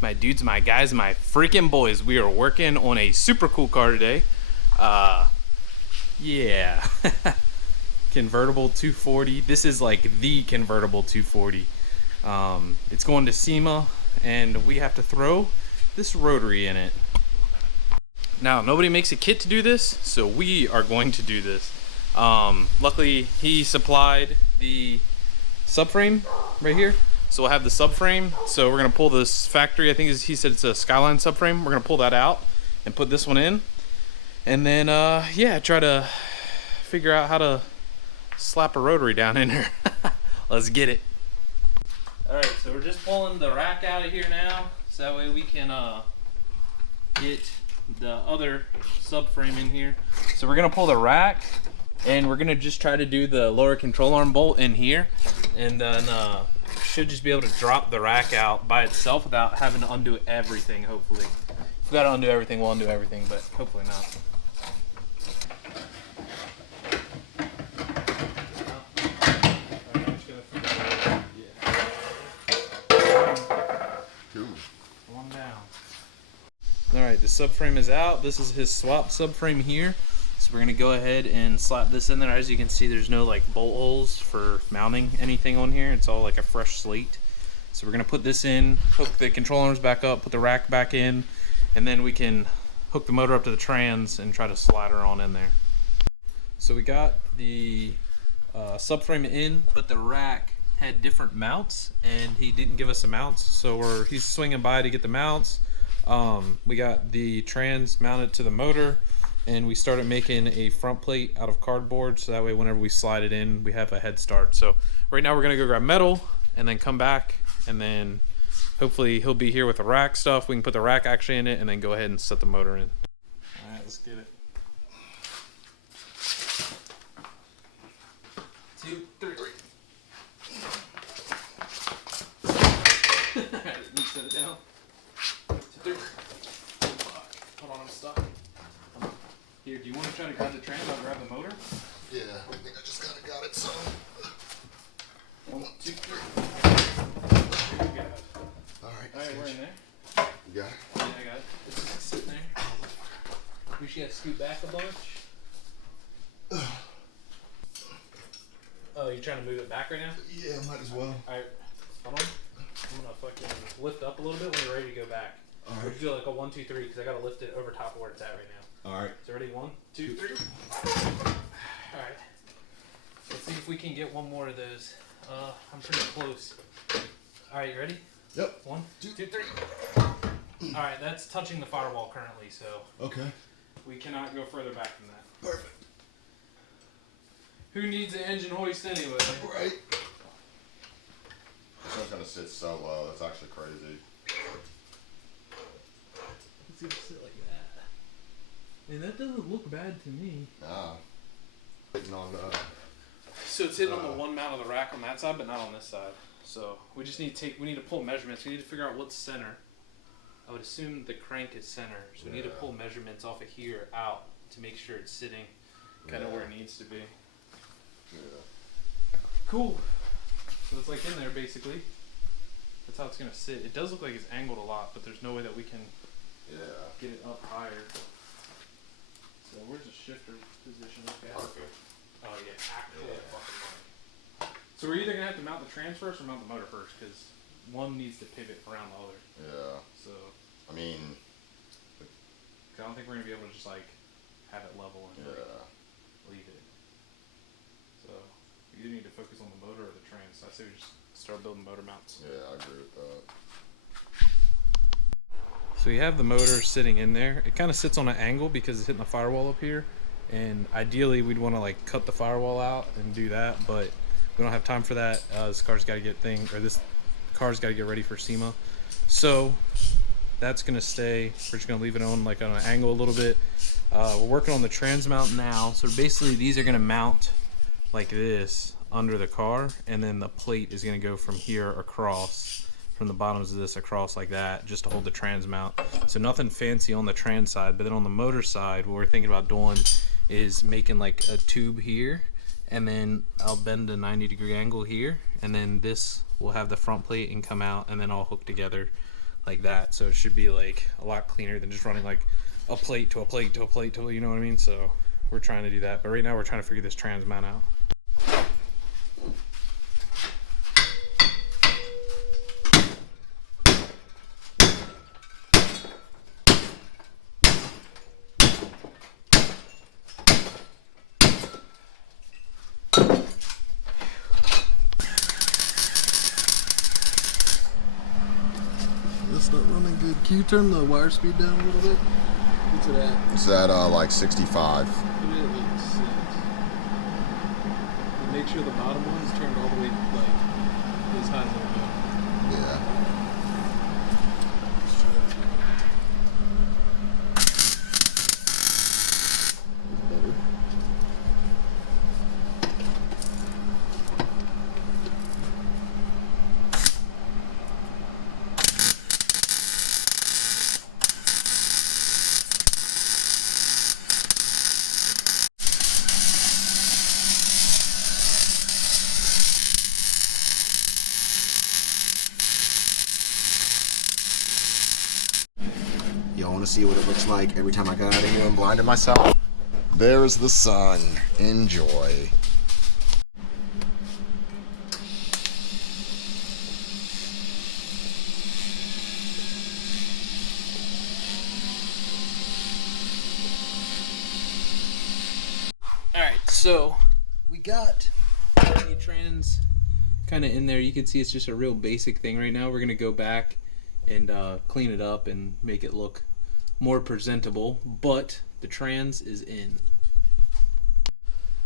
my dudes, my guys, my freaking boys. We are working on a super cool car today. Yeah. Convertible 240. This is like the convertible 240. It's going to SEMA, and we have to throw this rotary in it. Now, nobody makes a kit to do this, so we are going to do this. Luckily, he supplied the subframe right here. So we'll have the subframe. So we're gonna pull this factory, I think he said it's a Skyline subframe. We're gonna pull that out and put this one in. And then, yeah, try to figure out how to slap a rotary down in there. Let's get it. All right, so we're just pulling the rack out of here now. So that way we can get the other subframe in here. So we're gonna pull the rack, and we're gonna just try to do the lower control arm bolt in here, and then should just be able to drop the rack out by itself without having to undo everything, hopefully. If we gotta undo everything, we'll undo everything, but hopefully not. One down. Alright, the subframe is out. This is his swap subframe here. So we're gonna go ahead and slap this in there. As you can see, there's no like bolt holes for mounting anything on here. It's all like a fresh slate. So we're gonna put this in, hook the control arms back up, put the rack back in, and then we can hook the motor up to the trans and try to slide her on in there. So we got the subframe in, but the rack had different mounts, and he didn't give us the mounts. So he's swinging by to get the mounts. We got the trans mounted to the motor, and we started making a front plate out of cardboard, so that way whenever we slide it in, we have a head start. So right now we're gonna go grab metal and then come back, and then hopefully he'll be here with the rack stuff. We can put the rack actually in it and then go ahead and set the motor in. All right, let's get it. 2, 3. Alright, you set it down. 2, 3. Hold on, I'm stuck. Here, do you want to try to grab the trans? I'll grab the motor. Yeah, I think I just kind of got it, so. 1, 2, 3. Alright, we're in there. You got it? Yeah, I got it. It's just sitting there. We should have to scoot back a bunch. Oh, you're trying to move it back right now? Yeah, might as well. Alright, hold on. I'm gonna fucking lift up a little bit when you're ready to go back. Alright. We'll do like a 1, 2, 3 because I gotta lift it over top of where it's at right now. Alright. So ready? 1, 2, 3. Alright. Let's see if we can get one more of those. I'm pretty close. Alright, you ready? Yep. 1, 2, 3. Alright, that's touching the firewall currently, so Okay. we cannot go further back than that. Perfect. Who needs an engine hoist anyway? Right. This one's gonna sit so low. That's actually crazy. It's gonna sit like that. And that doesn't look bad to me. Nah. Hitting on the. So it's hitting on the one mount of the rack on that side, but not on this side. So we just need to we need to pull measurements. We need to figure out what's center. I would assume the crank is center, so we need to pull measurements off of here out to make sure it's sitting kind of where it needs to be. Yeah. Cool. So it's like in there basically. That's how it's gonna sit. It does look like it's angled a lot, but there's no way that we can get it up higher. So where's the shifter position? Okay. Perfect. Oh yeah, actually fucking money. So we're either gonna have to mount the trans first or mount the motor first, because one needs to pivot around the other. Yeah. So I mean. I don't think we're gonna be able to just like have it level and like, leave it. So we either need to focus on the motor or the trans. So I say we just start building motor mounts. Yeah, I agree with that. So you have the motor sitting in there. It kind of sits on an angle because it's hitting the firewall up here. And ideally we'd want to like cut the firewall out and do that, but we don't have time for that. This car's got to get this car's got to get ready for SEMA. So that's gonna stay. We're just gonna leave it on like on an angle a little bit. We're working on the trans mount now. So basically these are gonna mount like this under the car, and then the plate is gonna go from here across, from the bottoms of this across like that, just to hold the trans mount. So nothing fancy on the trans side, but then on the motor side, what we're thinking about doing is making like a tube here, and then I'll bend a 90-degree angle here, and then this will have the front plate and come out, and then all hooked together like that. So it should be like a lot cleaner than just running like a plate to a plate to a plate to, you know what I mean? So we're trying to do that, but right now we're trying to figure this trans mount out. It's not running good. Can you turn the wire speed down a little bit? What's it at? It's at like 65. Put it at like 6. And make sure the bottom one's turned all the way like as high as it'll go. Yeah. Better. Y'all want to see what it looks like every time I got out of here and blinded myself? There's the sun. Enjoy. Alright, so we got the trans kind of in there. You can see it's just a real basic thing right now. We're going to go back and clean it up and make it look more presentable, but the trans is in.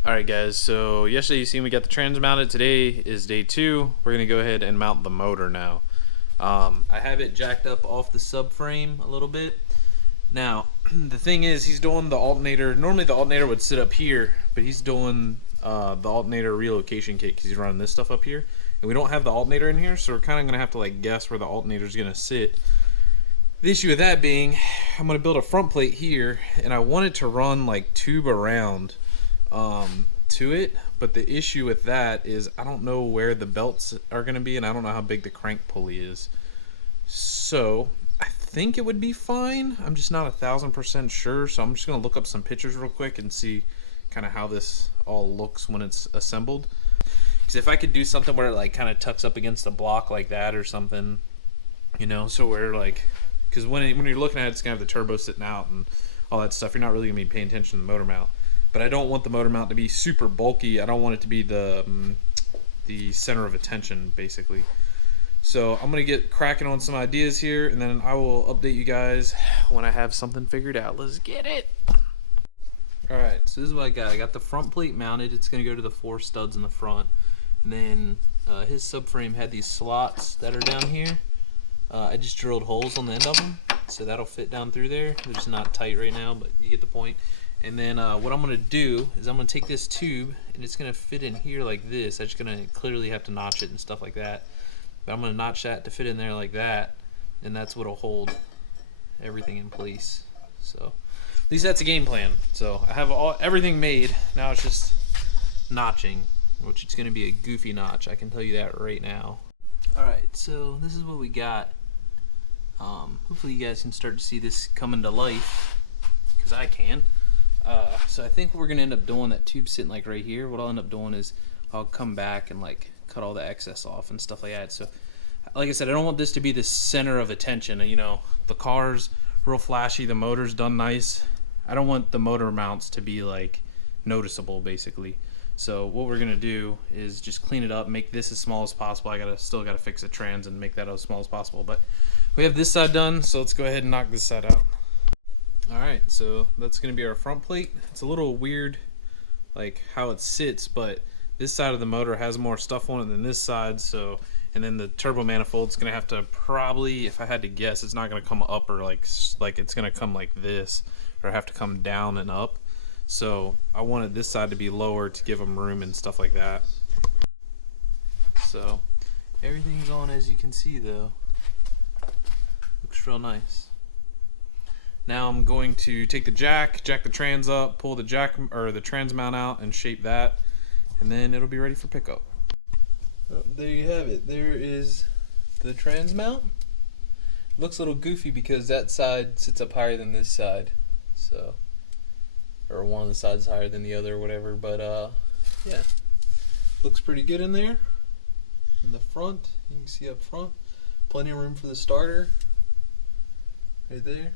Alright guys, so yesterday you seen we got the trans mounted. Today is day 2. We're going to go ahead and mount the motor now. I have it jacked up off the subframe a little bit. Now, the thing is, he's doing the alternator. Normally the alternator would sit up here, but he's doing the alternator relocation kit because he's running this stuff up here. And we don't have the alternator in here, so we're kind of going to have to like guess where the alternator is going to sit. The issue with that being, I'm going to build a front plate here, and I want it to run like tube around to it. But the issue with that is I don't know where the belts are going to be, and I don't know how big the crank pulley is. So I think it would be fine. I'm just not 1000% sure, so I'm just going to look up some pictures real quick and see kind of how this all looks when it's assembled. Because if I could do something where it like kind of tucks up against the block like that or something, you know, so where like, because when you're looking at it, it's going to have the turbo sitting out and all that stuff. You're not really going to be paying attention to the motor mount. But I don't want the motor mount to be super bulky. I don't want it to be the center of attention, basically. So I'm going to get cracking on some ideas here, and then I will update you guys when I have something figured out. Let's get it! Alright, so this is what I got. I got the front plate mounted. It's going to go to the 4 studs in the front. And then his subframe had these slots that are down here. I just drilled holes on the end of them, so that'll fit down through there. They're just not tight right now, but you get the point. And then what I'm going to do is I'm going to take this tube, and it's going to fit in here like this. I'm just going to clearly have to notch it and stuff like that. But I'm going to notch that to fit in there like that, and that's what will hold everything in place. So at least that's a game plan. So I have everything made. Now it's just notching, which it's going to be a goofy notch. I can tell you that right now. Alright, so this is what we got. Hopefully you guys can start to see this coming to life, because I can. So I think we're going to end up doing that tube sitting like right here. What I'll end up doing is I'll come back and like cut all the excess off and stuff like that. So like I said, I don't want this to be the center of attention. You know, the car's real flashy, the motor's done nice. I don't want the motor mounts to be like noticeable, basically. So what we're gonna do is just clean it up, make this as small as possible. I still gotta fix the trans and make that as small as possible. But we have this side done, so let's go ahead and knock this side out. Alright, so that's gonna be our front plate. It's a little weird like how it sits, but this side of the motor has more stuff on it than this side, so, and then the turbo manifold's gonna have to probably, if I had to guess, it's not gonna come up or like it's gonna come like this, or have to come down and up. So I wanted this side to be lower to give them room and stuff like that. So everything's on, as you can see though. Looks real nice. Now I'm going to take the jack the trans up, pull the jack or the trans mount out and shape that, and then it'll be ready for pickup. Oh, there you have it. There is the trans mount. Looks a little goofy because that side sits up higher than this side, so, or one of the sides higher than the other or whatever, but yeah, looks pretty good in there. In the front, you can see up front, plenty of room for the starter right there.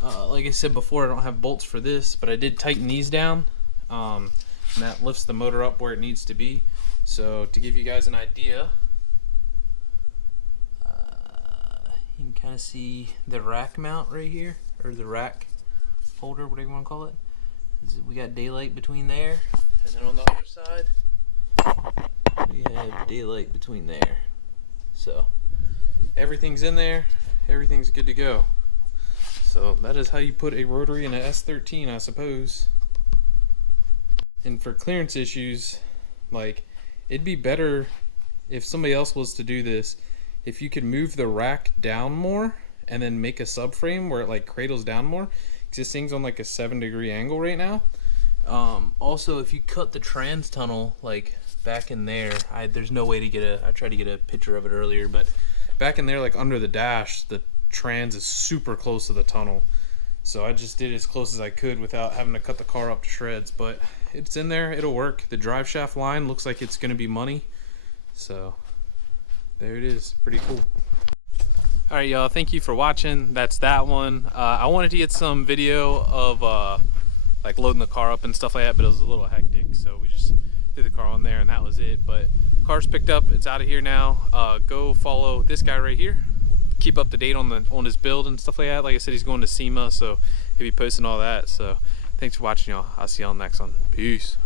Like I said before, I don't have bolts for this, but I did tighten these down, and that lifts the motor up where it needs to be. So to give you guys an idea, you can kind of see the rack mount right here, or the rack holder, whatever you want to call it. We got daylight between there, and then on the other side, we have daylight between there. So everything's in there, everything's good to go. So that is how you put a rotary in an S13, I suppose. And for clearance issues, like, it'd be better if somebody else was to do this, if you could move the rack down more and then make a subframe where it like cradles down more, because this thing's on like a 7-degree angle right now. Also, if you cut the trans tunnel like back in there, there's no way to get I tried to get a picture of it earlier, but back in there, like under the dash, the trans is super close to the tunnel. So I just did as close as I could without having to cut the car up to shreds, but it's in there, it'll work. The drive shaft line looks like it's gonna be money. So there it is, pretty cool. All right, y'all, thank you for watching. That's that one. I wanted to get some video of like loading the car up and stuff like that, but it was a little hectic, so we just threw the car on there and that was it. But car's picked up, it's out of here now. Go follow this guy right here. Keep up to date on his build and stuff like that. Like I said, he's going to SEMA, so he'll be posting all that. So thanks for watching, y'all. I'll see y'all on the next one. Peace.